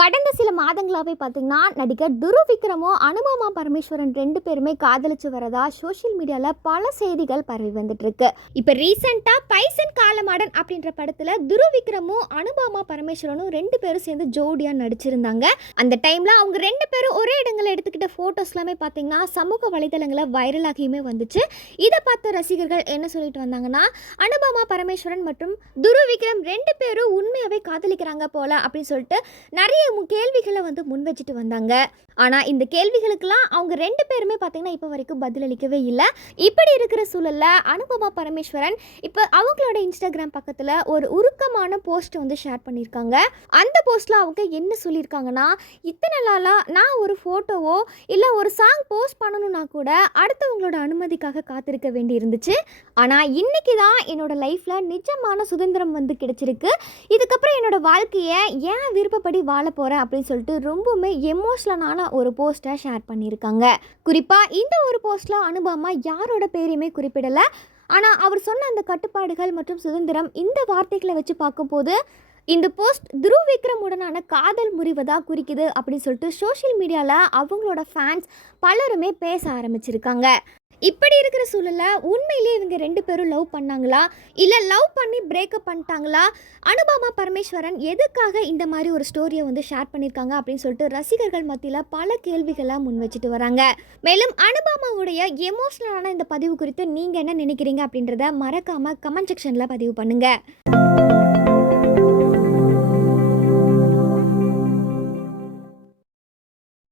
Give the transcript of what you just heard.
கடந்த சில மாதங்களாகவே பார்த்தீங்கன்னா நடிகர் துருவ் விக்ரமும் அனுபமா பரமேஸ்வரன் 2 பேருமே காதலிச்சு வரதா சோஷியல் மீடியாவில் பல செய்திகள் பரவி வந்துட்டு இருக்கு. இப்போ ரீசெண்டாக பைசன் காலமாடன் அப்படின்ற படத்தில் துருவ் விக்ரமும் அனுபமா பரமேஸ்வரனும் 2 பேரும் சேர்ந்து ஜோடியாக நடிச்சிருந்தாங்க. அந்த டைமில் அவங்க 2 பேரும் ஒரே இடங்களில் எடுத்துக்கிட்ட ஃபோட்டோஸ் எல்லாமே பார்த்தீங்கன்னா சமூக வலைதளங்களில் வைரலாகியுமே வந்துச்சு. இதை பார்த்த ரசிகர்கள் என்ன சொல்லிட்டு வந்தாங்கன்னா, அனுபமா பரமேஸ்வரன் மற்றும் துருவ் விக்ரம் 2 பேரும் உண்மையாகவே காதலிக்கிறாங்க போல அப்படின்னு சொல்லிட்டு நிறைய கேள்விகளை முன் வச்சுட்டு வந்தாங்க. ஆனால் இந்த கேள்விகளுக்கெல்லாம் அவங்க 2 பேருமே பார்த்தீங்கன்னா இப்போ வரைக்கும் பதிலளிக்கவே இல்லை. இப்படி இருக்கிற சூழலில் அனுபமா பரமேஸ்வரன் இப்போ அவங்களோட இன்ஸ்டாகிராம் பக்கத்தில் ஒரு உருக்கமான போஸ்ட் ஷேர் பண்ணியிருக்காங்க. அந்த போஸ்ட்டில் அவங்க என்ன சொல்லியிருக்காங்கன்னா, இத்தனை நாளாக நான் ஒரு ஃபோட்டோவோ இல்லை ஒரு சாங் போஸ்ட் பண்ணணும்னா கூட அடுத்தவங்களோட அனுமதிக்காக காத்திருக்க வேண்டி இருந்துச்சு. ஆனால் இன்னைக்கு தான் என்னோட லைஃப்பில் நிஜமான சுதந்திரம் கிடைச்சிருக்கு. இதுக்கப்புறம் என்னோட வாழ்க்கையை ஏன் விருப்பப்படி வாழ போகிறேன் அப்படின்னு சொல்லிட்டு ரொம்பவுமே எமோஷ்னலான ஒரு போஸ்ட்டை ஷேர் பண்ணியிருக்காங்க. குறிப்பாக இந்த ஒரு போஸ்ட்டில் அனுபமா யாரோட பேரையுமே குறிப்பிடலை. ஆனால் அவர் சொன்ன அந்த கட்டுப்பாடுகள் மற்றும் சுதந்திரம் இந்த வார்த்தைகளை வச்சு பார்க்கும்போது இந்த போஸ்ட் துருவ் விக்ரம் உடனான காதல் முறிவதா குறிக்குது அப்படின்னு சொல்லிட்டு சோஷியல் மீடியாவில் அவங்களோட ஃபேன்ஸ் பலருமே பேச ஆரம்பிச்சிருக்காங்க. இப்படி இருக்கிற சூழலில் உண்மையிலேயே இவங்க 2 பேரும் லவ் பண்ணாங்களா, இல்லை லவ் பண்ணி பிரேக்கப் பண்ணிட்டாங்களா, அனுபமா பரமேஸ்வரன் எதுக்காக இந்த மாதிரி ஒரு ஸ்டோரியை ஷேர் பண்ணியிருக்காங்க அப்படின்னு சொல்லிட்டு ரசிகர்கள் மத்தியில் பல கேள்விகளை முன் வச்சுட்டு வராங்க. மேலும் அனுபமாவுடைய எமோஷ்னலான இந்த பதிவு குறித்து நீங்கள் என்ன நினைக்கிறீங்க அப்படின்றத மறக்காமல் கமெண்ட் செக்ஷனில் பதிவு பண்ணுங்கள்.